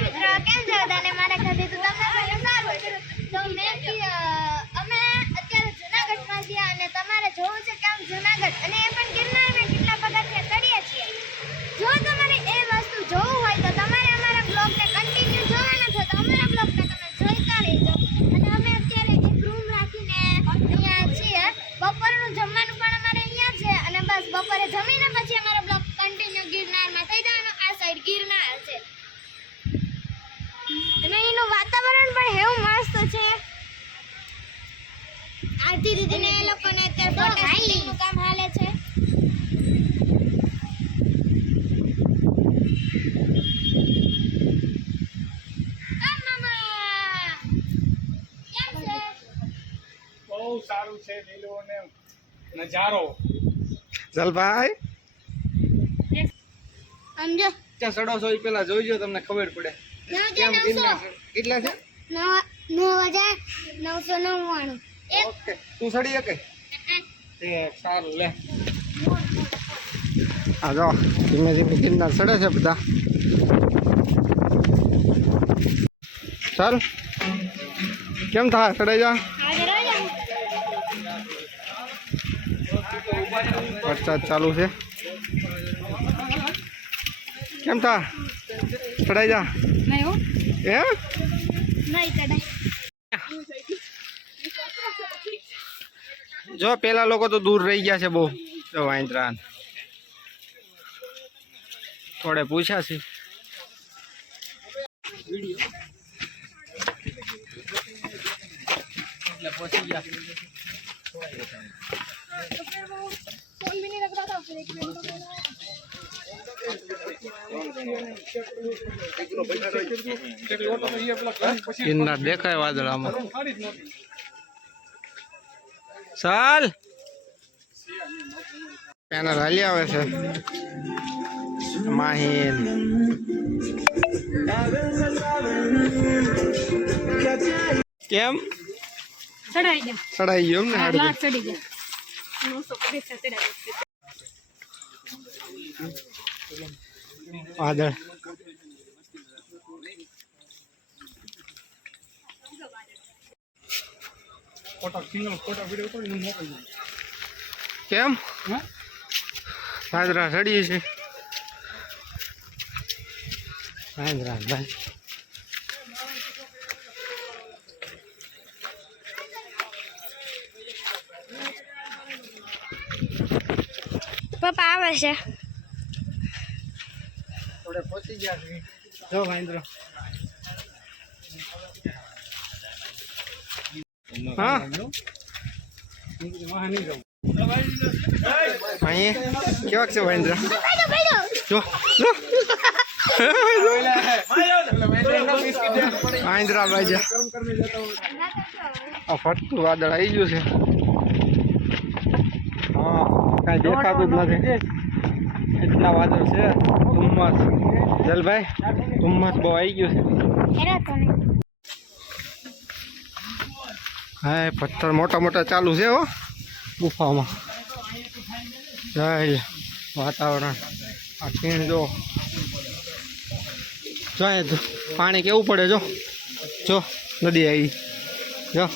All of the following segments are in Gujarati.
કેમ છો તને મારા ખાતે તો તો મેં અમે અત્યારે જુનાગઢમાં છીએ અને તમારે જોવું છે કેમ જુનાગઢ. અને એ પણ ગિરનારમાં કેટલા પગથિયા ચડીએ છીએ જો તમારે એ વસ્તુ જોવું હોય તો તમારે અમારા બ્લોગને કન્ટિન્યુ જોવાના છે તો અમારા બ્લોગને તમે જોઈતા રહેજો અને અમે અત્યારે એક રૂમ રાખીને અહીંયા છીએ બપોરનું જમવાનું પણ અમારે અહીંયા છે અને બસ બપોરે જમીને પછી અમારો બ્લોગ કન્ટિન્યુ ગિરનારમાં થઈ જવાનો આ સાઈડ ગિરનાર છે અને એનું વાતાવરણ પણ એવું મસ્ત છે આરતી દીદીને એ લોકોને અત્યારે ફોટા શૂટિંગનું કામ હાલે છે. બહુ સારું છે લીલો અને નજારો. જલભાઈ? સમજો ત્યાં સડો સો પેલા જોઈજો તમને ખબર પડે. કેમ? કેટલા છે? નવ નવ હજાર નવસો નવ્વાણું. ઓકે. તું સડી શકે? એ સારું લે. આ જો ધીમે ધીમે ગિરનાર સડે છે બધા. ચાલ કેમ થાય? સડે જા. વરસાદ ચાલુ છે. કેમ થા ચડાઈ જા. નહીં હો. એ નહીં કદાચ જો પેલા લોકો તો દૂર રહી ગયા છે બહુ. જો વાંદરા થોડે પૂછ્યા છે. દેખાય પહોંચી ચાલ. પેનર હાલી આવે છે. માહીન. કેમ? ચડાઈ ગયા. ચડાઈ ગયો ને હાડ ચડી ગયા. પાદળ ફોટા સિંગલ ફોટા વીડિયો કરીને મોકલી દઉં કેમ? હા? વાદળા ચડીએ છે. વાંદરા ભાઈ. પપ્પા આવે છે. થોડે પહોંચી ગયા છે જો વાંદરો હા? અહીં કેવાક છે વાંદરા? જો જો. વાંદરા આ ફરતું વાદળ આવી ગયું છે. હા કાંઈ દેખાતું જ નથી. એટલા વાદળ છે. ધુમ્મસ. જલભાઈ ધુમ્મસ બહુ આવી ગયું છે. હા પથ્થર મોટા મોટા ચાલુ છે હો, ગુફામાં. જાય વાતાવરણ. આ ખીણ જો. જાય પાણી કેવું પડે જો? જો, નદી આવી. જો.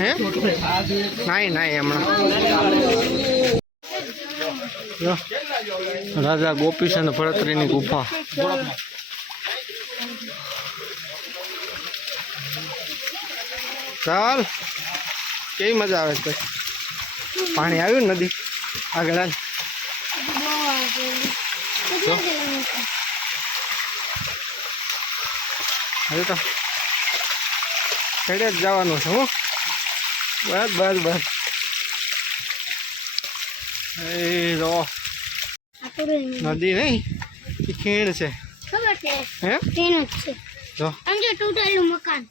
હે? નાઈ નાઈ હમણાં. રાજા ગોપીચંદ ભરતરીની ગુફા. ચાલ. કેવી મજા આવે છે? પાણી આવ્યું નદી? આગળ હવે તો. ખેડે જ જવાનું છે હું. બસ બસ બસ. એ જો. નદી નહીં ખીણ છે. ખબર છે? હે? ખીણ છે. જો. સમજો તૂટેલું મકાન.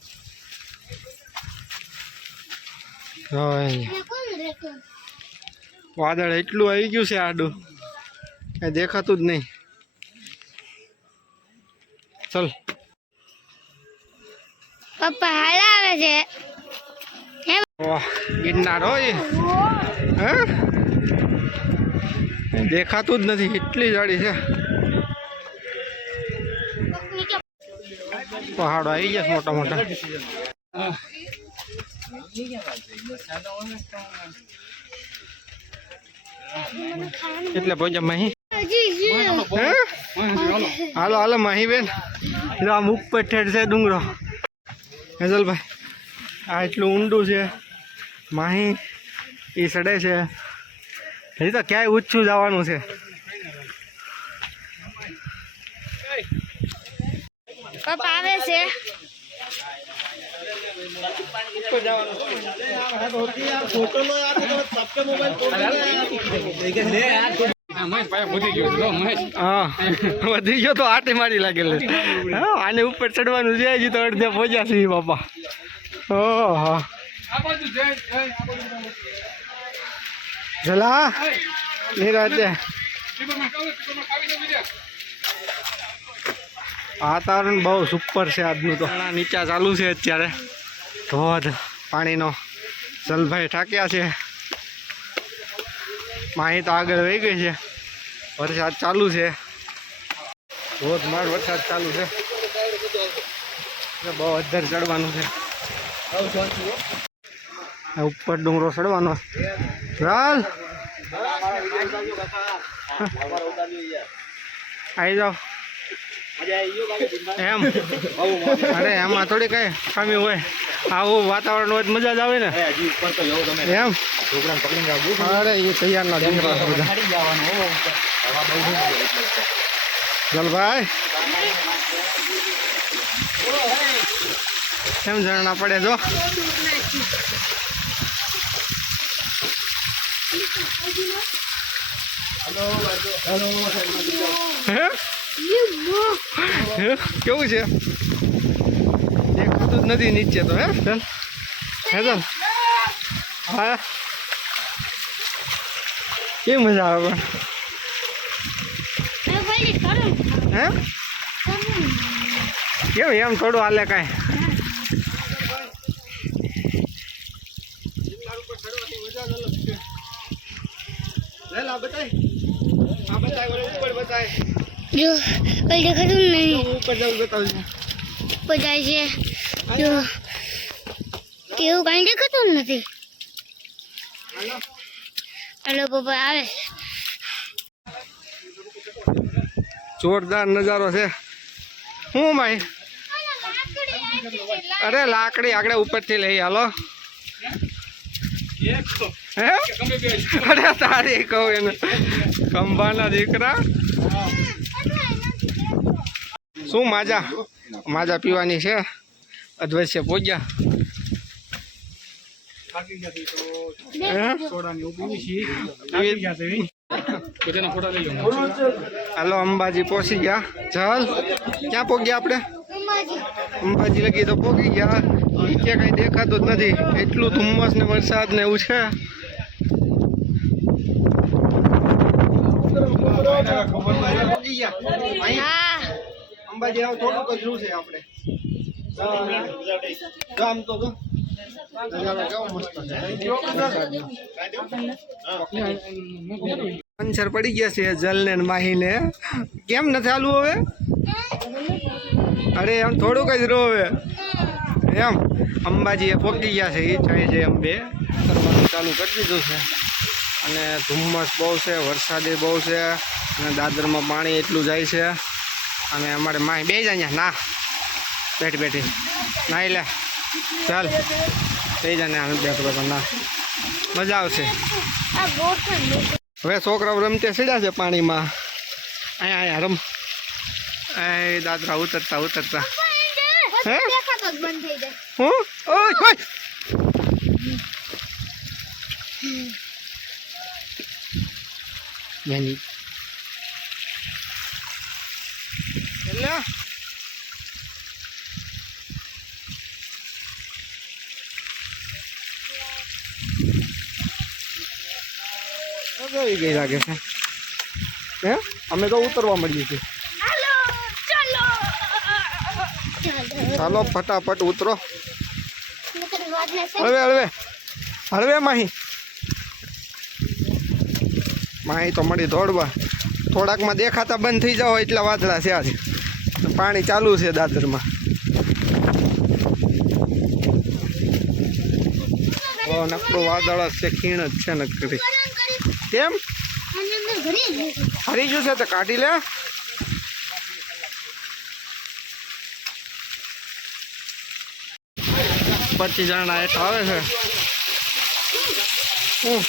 વાદળ એટલું આવી ગયું છે આડું. કઈ દેખાતું જ નહીં. ચલ. પપ્પા હાલ છે. વાહ ગિરનાર હોય હે? દેખાતું જ નથી એટલી જાડી છે. પહાડો આવી ગયા મોટા મોટા. એટલે પહોંચ્યા માહી? હાલો હાલો માહી બેન. આમ ઉપર ઠેઠ છે ડુંગરો. હેઝલભાઈ આ એટલું ઊંડું છે. માહી એ સડે છે. હજી તો ક્યાંય ઊંચું જવાનું છે. પપ્પા આવે છે. વધી ગયો તો આટે મારી લાગેલ આને ઉપર ચડવાનું છે, હજી તો અડધે પહોંચ્યા છે બાપા. ઓહો. જય જય જલા. વાતાવરણ બહુ સુપર છે આજનું તો. નીચા ચાલુ છે અત્યારે. ધોધ પાણીનો જલભાઈ ઠાક્યા છે માહી તો આગળ વહી ગઈ છે વરસાદ ચાલુ છે ધોધમાર વરસાદ ચાલુ છે બહુ અધર ચડવાનું છે ઉપર ડુંગરો ચડવાનો ચાલ આવી જાઓ એમ. અરે એમાં થોડી કઈ ખામી હોય. આવું વાતાવરણ હોય તો મજા જ આવે ને. એમ. અરે એ તૈયારના દીકરા છે બધા જલભાઈ. કેમ ઝરણા પડે જો? હેલો હે? કેવું છે? દેખાતું જ નથી નીચે તો હે? ચાલ. હે ચાલ. હા. એ મજા આવે પણ? મેં બોલી કરું હે? કેવું એમ થોડું હાલે કાંઈ? જો કઈ દેખાતું નહીં. ઉપર જવું બતાવજો પજાય છે. જો કેવું કઈ દેખાતું નથી. હલો. પપ્પા આવે. જોરદાર નજારો છે. હું માય અરે લાકડી આગળ ઉપરથી લઈ હાલો. હે. અરે તારી કહું એને. ખંભાના દીકરા. શું માજા? માજા પીવાની છે. અધવશ્ય પહોંચ્યા હાલો અંબાજી પહોંચી ગયા. ચાલ ક્યાં પહોંચ્યા આપણે? અંબાજી લગી તો પહોંચી ગયા. નીચે કઈ દેખાતું જ નથી. એટલું ધુમ્મસ ને વરસાદ ને એવું છે. ખબર અંબાજી આવ, થોડુંક જ છે આપણે. જો તો પંચર પડી ગયા છે જલને ને માહીને કેમ નથી હાલવું હવે? અરે એમ થોડુંક જ રહો હવે. એમ અંબાજી પોકી ગયા છે. એ જાય છે એમ બે કરવાનું ચાલુ કરી દીધું છે. અને ધુમ્મસ બહુ છે, વરસાદે બહુ છે, અને દાદરમાં પાણી એટલું જાય છે. અને અમારે માહી બે જ અહીંયા. ના. બેઠી બેઠી. ના લે. ચાલ. બે જ ને બેઠો બેઠો. ના. મજા આવશે. હવે છોકરાઓ રમતે સીડ્યા છે પાણીમાં. અહીંયા અહીંયા રમ. એ દાદરા ઉતરતા ઉતરતા. હે? હું? ઓય એટલે ગઈ લાગે છે હે અમે તો ઉતરવા મળીએ છીએ ચાલો ફટાફટ ઉતરો હળવે હળવે હળવે માહી માહી તો મળી દોડવા થોડાકમાં દેખાતા બંધ થઈ જાઓ એટલા વાદળા છે આજે પાણી ચાલુ છે દાદરમાં. નકરું વાદળ જ છે ખીણ જ છે નકરી. કેમ? હરી ગયું છે તો કાઢી લે. પચીસ જણા એટ આવે છે. હું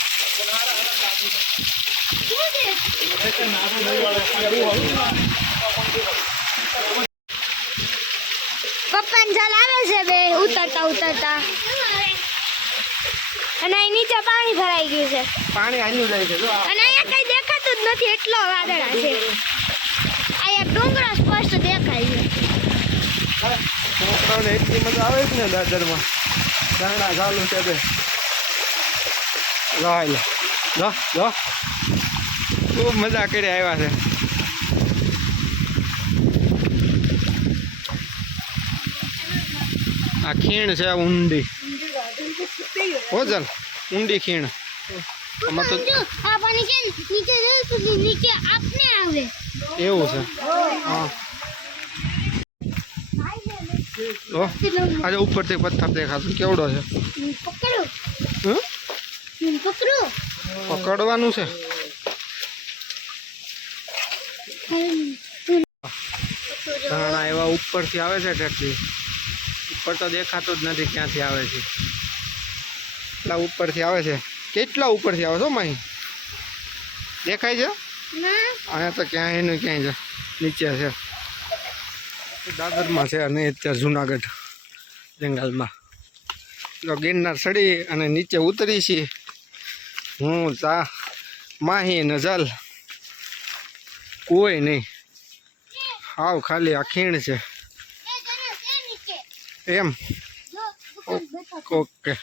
ચાલ આવે છે બે ઉતરતા ઉતરતા. અને અહીં નીચે પાણી ભરાઈ ગયું છે. પાણી આનું જાય છે અને અહીંયા કઈ દેખાતું જ નથી એટલો વાદળા છે. અહીંયા ડુંગરો સ્પષ્ટ દેખાય છે. છોકરાઓને એટલી મજા આવે છે ને દાદરમાં ઝરણા ચાલુ છે બે. લે. લો લો. ખૂબ મજા કરી આવ્યા છે. આ ખીણ છે ઊંડી. હોજલ ઊંડી ખીણ. આમાં તો એવું છે. હા. લો આજે ઉપરથી પથ્થર દેખાતું. કેવડો છે? પકડો? પકડવાનું છે? ઘણા એવા ઉપરથી આવે છે ટેકરી ઉપર તો દેખાતું જ નથી ક્યાંથી આવે છે. એટલા ઉપરથી આવે છે. કેટલા ઉપરથી આવે છો માહી? દેખાય છે? ના. અહીંયા તો ક્યાંય એનું ક્યાંય છે. નીચે છે. દાદરમાં છે અને અત્યારે જુનાગઢ જંગલમાં. તો ગિરનાર ચડી અને નીચે ઉતરી છીએ હું તા માહી નજલ જલ. કોઈ નહીં. હાવ ખાલી આ ખીણ છે. એમ. ઓકે.